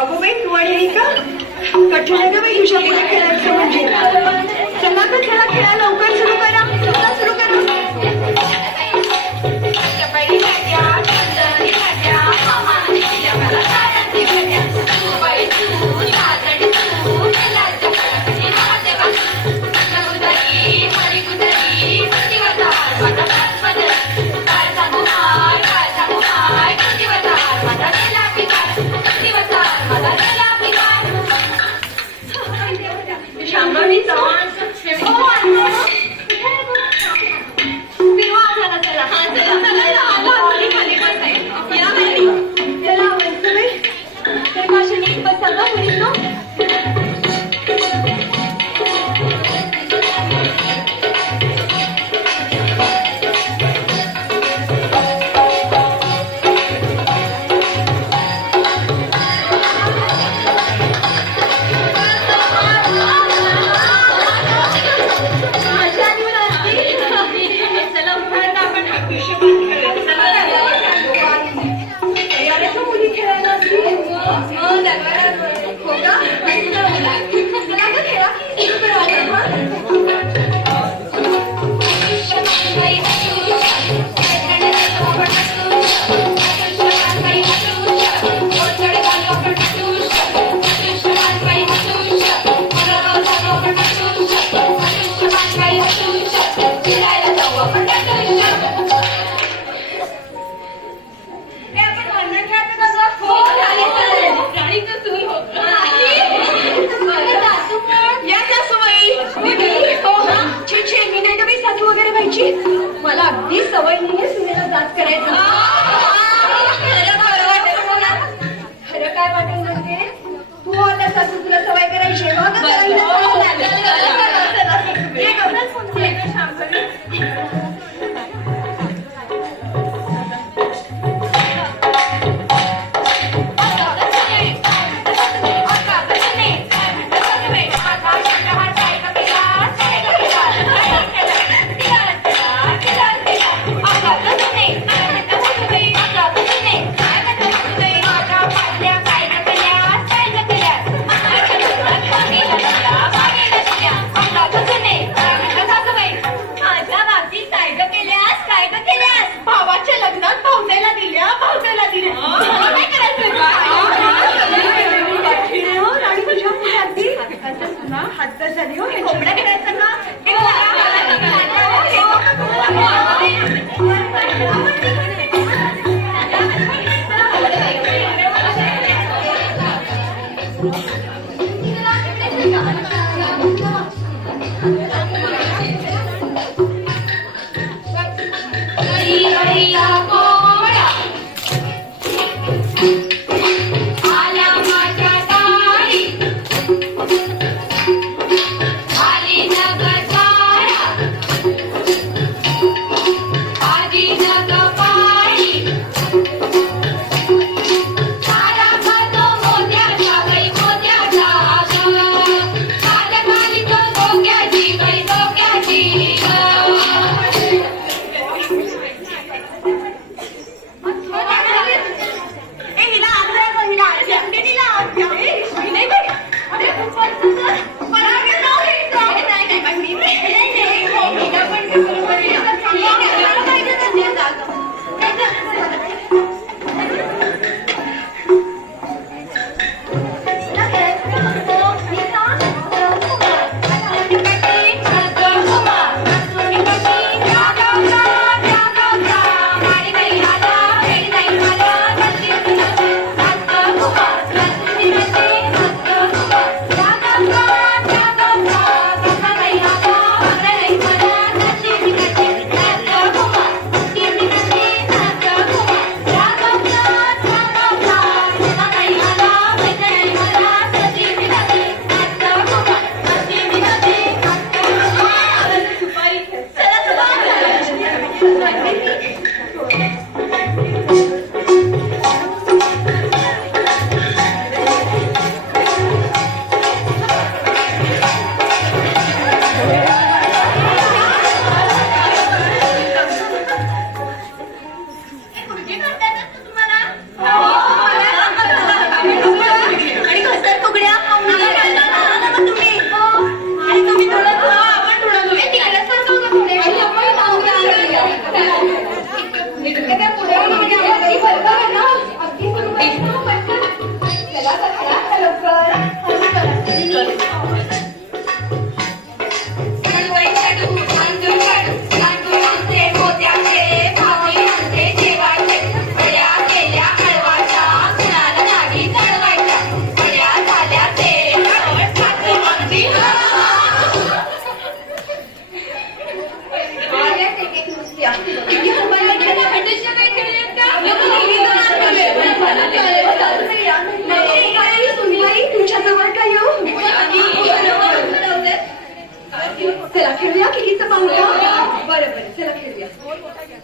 अगो by तू आणि मी का कठीण आहे का बाई तुझ्या पुढे खेळायचं म्हणजे. चला तर खेळा खेळा लवकर सुरू करा. Mükemmel bir zaman. Hey, Hari Hari Foi, vou pegar.